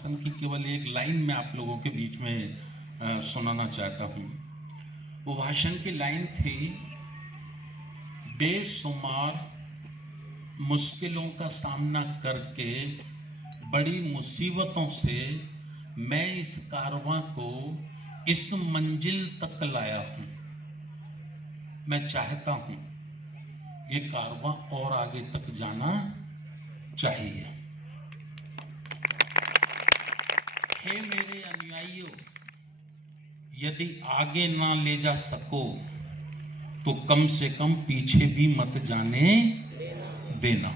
भाषण की केवल एक लाइन मैं आप लोगों के बीच में सुनाना चाहता हूँ। वो भाषण की लाइन थी, बेशुमार मुश्किलों का सामना करके बड़ी मुसीबतों से मैं इस कारवां को इस मंजिल तक लाया हूँ। मैं चाहता हूँ ये कारवां और आगे तक जाना चाहिए। हे मेरे अनुयायियों, यदि आगे ना ले जा सको तो कम से कम पीछे भी मत जाने देना।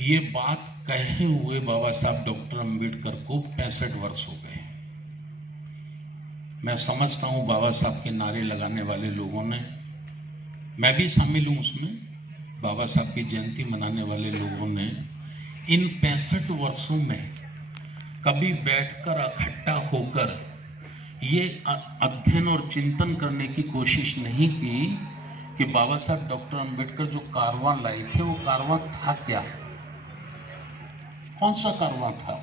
ये बात कहे हुए बाबा साहब डॉक्टर अंबेडकर को 65 वर्ष हो गए। मैं समझता हूं बाबा साहब के नारे लगाने वाले लोगों ने, मैं भी शामिल हूं उसमें, बाबा साहब की जयंती मनाने वाले लोगों ने इन 65 वर्षों में कभी बैठकर इकट्ठा होकर ये अध्ययन और चिंतन करने की कोशिश नहीं की कि बाबा साहब डॉक्टर अंबेडकर जो कारवां लाए थे वो कारवां था क्या, कौन सा कारवां था,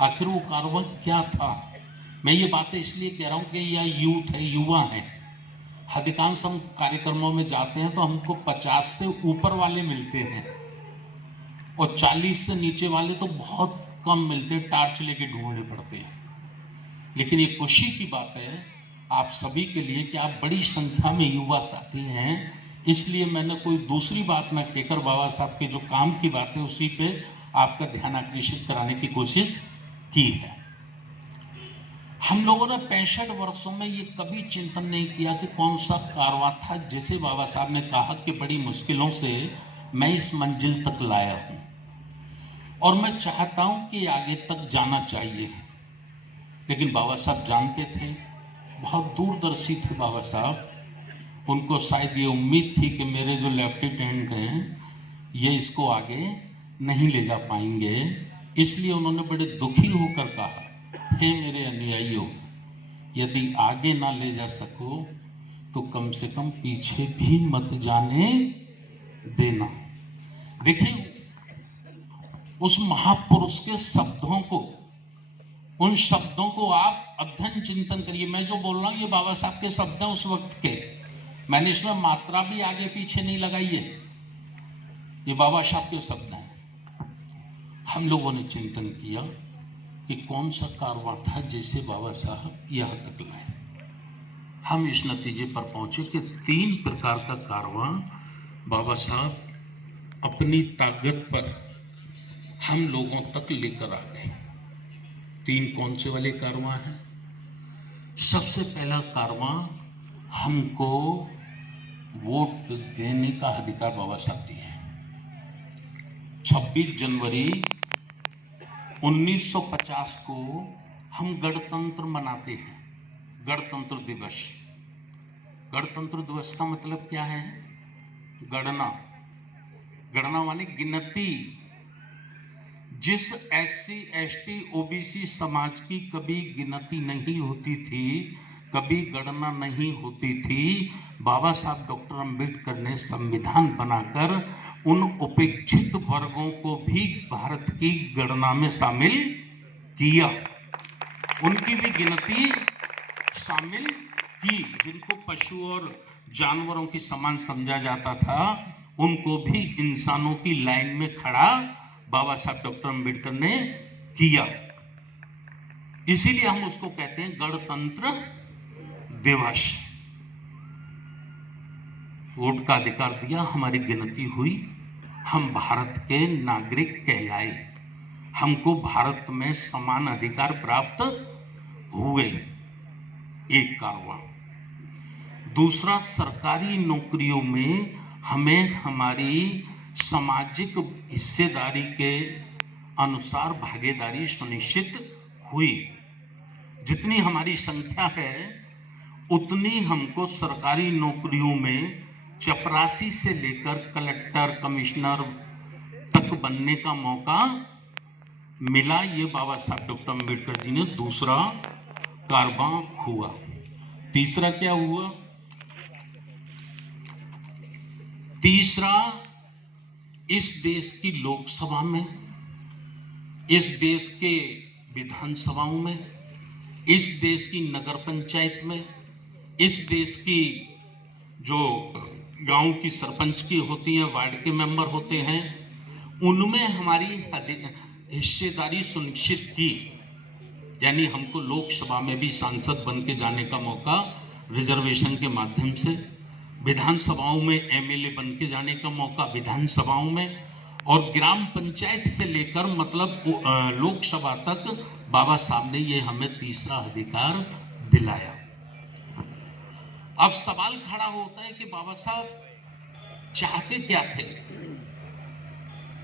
आखिर वो कारवां क्या था। मैं ये बातें इसलिए कह रहा हूं कि यह यूथ है, युवा है। अधिकांश हम कार्यक्रमों में जाते हैं तो हमको 50 से ऊपर वाले मिलते हैं और 40 से नीचे वाले तो बहुत कम मिलते हैं, टार्च लेके ढूंढने पड़ते हैं। लेकिन ये खुशी की बात है आप सभी के लिए कि आप बड़ी संख्या में युवा साथी हैं, इसलिए मैंने कोई दूसरी बात न कहकर बाबा साहब के जो काम की बात है उसी पे आपका ध्यान आकर्षित कराने की कोशिश की है। हम लोगों ने 65 वर्षों में ये कभी चिंतन नहीं किया कि कौन सा कारवां था जिसे बाबा साहब ने कहा कि बड़ी मुश्किलों से मैं इस मंजिल तक लाया हूं और मैं चाहता हूं कि आगे तक जाना चाहिए। लेकिन बाबा साहब जानते थे, बहुत दूरदर्शी थे बाबा साहब। उनको शायद ये उम्मीद थी कि मेरे जो लेफ्टिनेंट हैं ये इसको आगे नहीं ले जा पाएंगे, इसलिए उन्होंने बड़े दुखी होकर कहा, हे मेरे अनुयायियों, यदि आगे ना ले जा सको तो कम से कम पीछे भी मत जाने देना। देखिए उस महापुरुष के शब्दों को, उन शब्दों को आप अध्ययन चिंतन करिए। मैं जो बोल रहा हूं ये बाबा साहब के शब्द हैं उस वक्त के, मैंने इसमें मात्रा भी आगे पीछे नहीं लगाई है, ये बाबा साहब के शब्द हैं। हम लोगों ने चिंतन किया कि कौन सा कारवां था जिसे बाबा साहब यहां तक लाए। हम इस नतीजे पर पहुंचे कि 3 प्रकार का कारवां बाबा साहब अपनी ताकत पर हम लोगों तक लेकर आ गए। 3 कौन से वाले कारवां हैं? सबसे पहला कारवां, हमको वोट देने का अधिकार बाबा साहब दिए। 26 जनवरी 1950 को हम गणतंत्र मनाते हैं, गणतंत्र दिवस। गणतंत्र दिवस का मतलब क्या है? गणना, गणना माने गिनती। जिस SC ST OBC समाज की कभी गिनती नहीं होती थी, कभी गणना नहीं होती थी, बाबा साहब डॉक्टर अंबेडकर ने संविधान बनाकर उन उपेक्षित वर्गों को भी भारत की गणना में शामिल किया, उनकी भी गिनती शामिल की। जिनको पशु और जानवरों की समान समझा जाता था उनको भी इंसानों की लाइन में खड़ा बाबा साहब डॉक्टर अंबेडकर ने किया। इसीलिए हम उसको कहते हैं गणतंत्र दिवस। वोट का अधिकार दिया, हमारी गिनती हुई, हम भारत के नागरिक कहलाए, हमको भारत में समान अधिकार प्राप्त हुए। एक कारवां। दूसरा, सरकारी नौकरियों में हमें हमारी सामाजिक हिस्सेदारी के अनुसार भागीदारी सुनिश्चित हुई। जितनी हमारी संख्या है उतनी हमको सरकारी नौकरियों में चपरासी से लेकर कलेक्टर, कमिश्नर तक बनने का मौका मिला। ये बाबा साहब डॉक्टर अंबेडकर जी ने दूसरा कारवां हुआ। तीसरा क्या हुआ? तीसरा, इस देश की लोकसभा में, इस देश के विधानसभाओं में, इस देश की नगर पंचायत में, इस देश की जो गांव की सरपंच की होती हैं, वार्ड के मेंबर होते हैं, उनमें हमारी हिस्सेदारी सुनिश्चित की। यानी हमको लोकसभा में भी सांसद बन के जाने का मौका रिजर्वेशन के माध्यम से, विधानसभाओं में एमएलए बन के जाने का मौका विधानसभाओं में, और ग्राम पंचायत से लेकर मतलब लोकसभा तक बाबा साहब ने ये हमें तीसरा अधिकार दिलाया। अब सवाल खड़ा होता है कि बाबा साहब चाहते क्या थे?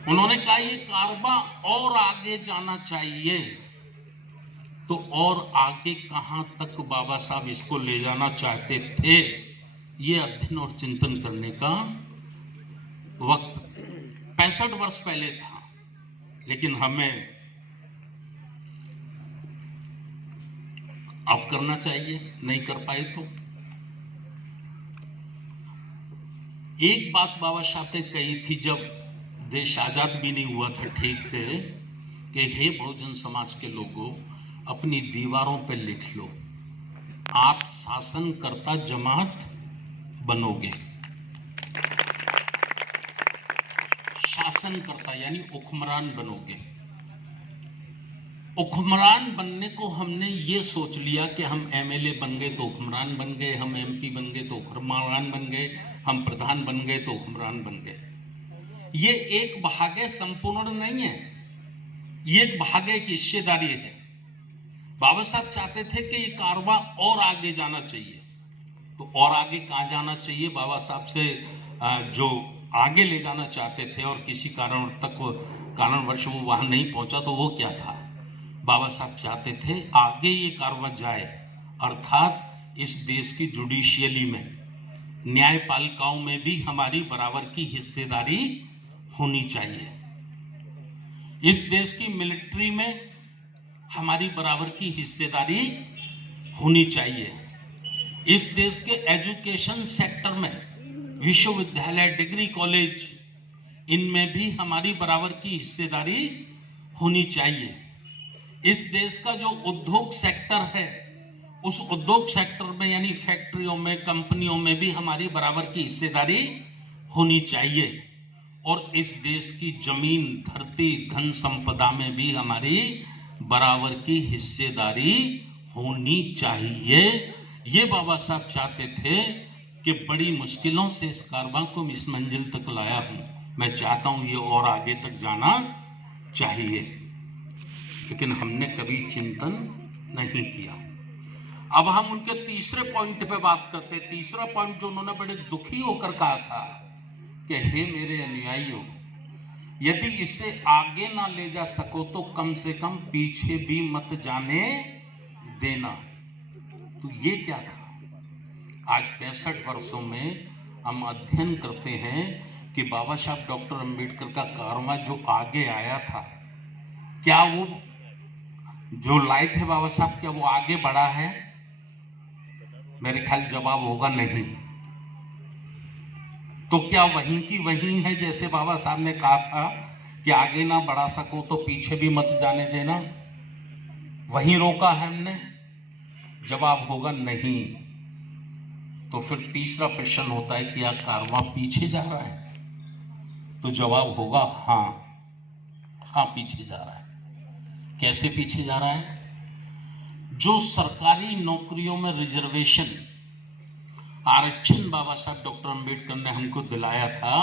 उन्होंने कहा ये कारवां और आगे जाना चाहिए। तो और आगे कहां तक बाबा साहब इसको ले जाना चाहते थे, ये अध्ययन और चिंतन करने का वक्त 65 वर्ष पहले था। लेकिन हमें अब करना चाहिए, नहीं कर पाए तो। एक बात बाबा साहब ने कही थी जब देश आजाद भी नहीं हुआ था ठीक से, कि हे बहुजन समाज के लोगों, अपनी दीवारों पर लिख लो, आप शासनकर्ता जमात बनोगे। शासनकर्ता यानी हुक्मरान बनोगे। हुक्मरान बनने को हमने ये सोच लिया कि हम एमएलए बन गए तो हुक्मरान बन गए, हम एमपी बन गए तो हुक्मरान बन गए, हम प्रधान बन गए तो हुक्मरान बन गए। ये एक भाग्य संपूर्ण नहीं है, ये एक भाग्य की हिस्सेदारी है। बाबा साहब चाहते थे कि ये कारवां और आगे जाना चाहिए। तो और आगे कहां जाना चाहिए? बाबा साहब से जो आगे ले जाना चाहते थे और किसी कारणवश वो वहां नहीं पहुंचा, तो वो क्या था? बाबा साहब चाहते थे आगे ये कारवां जाए, अर्थात इस देश की जुडिशियली में, न्यायपालिकाओं में भी हमारी बराबर की हिस्सेदारी होनी चाहिए। इस देश की मिलिट्री में हमारी बराबर की हिस्सेदारी होनी चाहिए। इस देश के एजुकेशन सेक्टर में, विश्वविद्यालय, डिग्री कॉलेज, इनमें भी हमारी बराबर की हिस्सेदारी होनी चाहिए। इस देश का जो उद्योग सेक्टर है, उस उद्योग सेक्टर में यानी फैक्ट्रियों में, कंपनियों में भी हमारी बराबर की हिस्सेदारी होनी चाहिए। और इस देश की जमीन, धरती, धन संपदा में भी हमारी बराबर की हिस्सेदारी होनी चाहिए। ये बाबा साहब चाहते थे कि बड़ी मुश्किलों से इस कारवां को इस मंजिल तक लाया हूं। मैं चाहता हूं ये और आगे तक जाना चाहिए, लेकिन हमने कभी चिंतन नहीं किया। अब हम उनके तीसरे पॉइंट पे बात करते हैं। तीसरा पॉइंट जो उन्होंने बड़े दुखी होकर कहा था कि हे मेरे अनुयायियों, यदि इसे आगे ना ले जा सको तो कम से कम पीछे भी मत जाने देना। तो ये क्या था? आज 65 वर्षों में हम अध्ययन करते हैं कि बाबा साहब डॉक्टर अंबेडकर का कारवां जो आगे आया था, क्या वो जो लाए थे बाबा साहब, क्या वो आगे बढ़ा है? मेरे ख्याल जवाब होगा नहीं। तो क्या वहीं की वहीं है, जैसे बाबा साहब ने कहा था कि आगे ना बढ़ा सको तो पीछे भी मत जाने देना, वहीं रोका है हमने? जवाब होगा नहीं। तो फिर तीसरा प्रश्न होता है कि क्या कारवां पीछे जा रहा है? तो जवाब होगा हां, पीछे जा रहा है। कैसे पीछे जा रहा है? जो सरकारी नौकरियों में रिजर्वेशन, आरक्षण बाबा साहब डॉक्टर अंबेडकर ने हमको दिलाया था,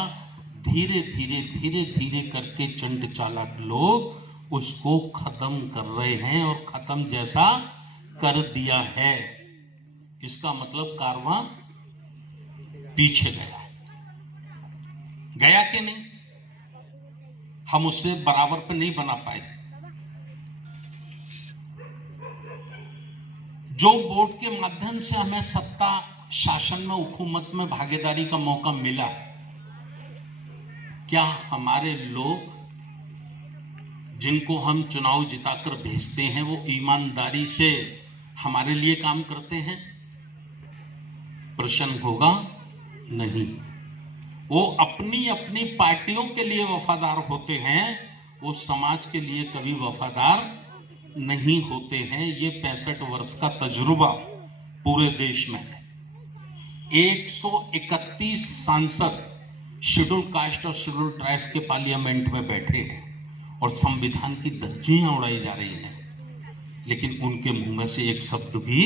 धीरे धीरे करके चंड चालाक लोग उसको खत्म कर रहे हैं और खत्म जैसा कर दिया है। इसका मतलब कारवां पीछे गया कि नहीं? हम उससे बराबर पे नहीं बना पाए। जो वोट के माध्यम से हमें सत्ता, शासन में, हुकूमत में भागीदारी का मौका मिला, क्या हमारे लोग जिनको हम चुनाव जिताकर भेजते हैं वो ईमानदारी से हमारे लिए काम करते हैं? प्रश्न होगा नहीं। वो अपनी अपनी पार्टियों के लिए वफादार होते हैं, वो समाज के लिए कभी वफादार नहीं होते हैं। ये 65 वर्ष का तजुर्बा पूरे देश में है। 131 सांसद शेड्यूल कास्ट और शेड्यूल ट्राइब के पार्लियामेंट में बैठे हैं और संविधान की धज्जियां उड़ाई जा रही हैं, लेकिन उनके मुंह में से एक शब्द भी